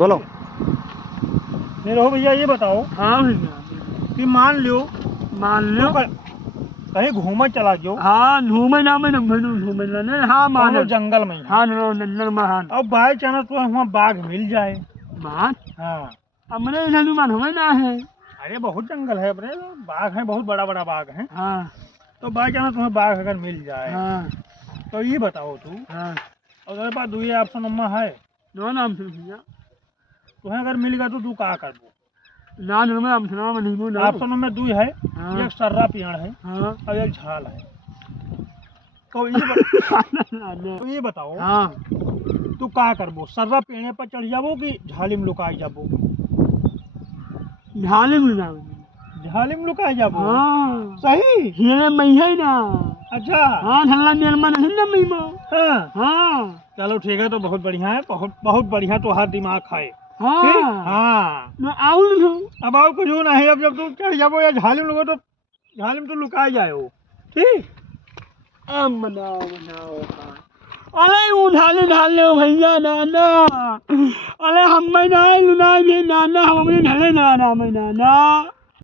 बोलो। नहीं रहो भैया, ये बताओ हाँ भैया, कि मान लो कहीं घूमे चला गयो, हाँ घूमे ना मैं घूमे ना, हाँ मान कोनो जंगल में, हाँ नंदन महान अब बाई चांस तो वहाँ बाघ मिल जाए। मान हाँ, हमने इधर मान हमें ना है। अरे बहुत जंगल है अपने, बाघ है, बहुत बड़ा बड़ा बाघ है। हाँ तो बाई चांस तुम्हें बाघ अगर मिल जाए, हाँ तो ये बताओ तू, हाँ और तेरे पास दुई ऑप्शन अम्मा है, दो नाम से भैया, तुम्हें अगर मिल गया तो तू क्या करबो? ना मैं हम सुना मैं नहीं ना ऑप्शन में दुई है, हाँ। एक सर्रा पेड़ है हाँ और एक झाल है। तो ये बताओ हाँ तू क्या करबो? सर्रा पेड़े पर चढ़ जाबो कि झाली में लुकाई जाबो? झाले में ना झाली में लुकाई जाबो। हाँ सही। हिरे में है ना। अच्छा। हाँ धल्ला निर्मा नहीं ना मैं हाँ हाँ चलो ठीक है, तो बहुत बढ़िया है, बहुत बहुत बढ़िया, तो हर दिमाग खाए। हाँ हाँ मैं आऊँ अब आओ कुछ नहीं, अब जब तुम चढ़ जाबो या झाली में लुको तो झाली में तो लुकाई जाओ। ठीक। अब बनाओ बनाओ अरे उधाले ढाले भैया नाना, अरे हम में ना लुना भी नाना, हम ढले नाना में नाना।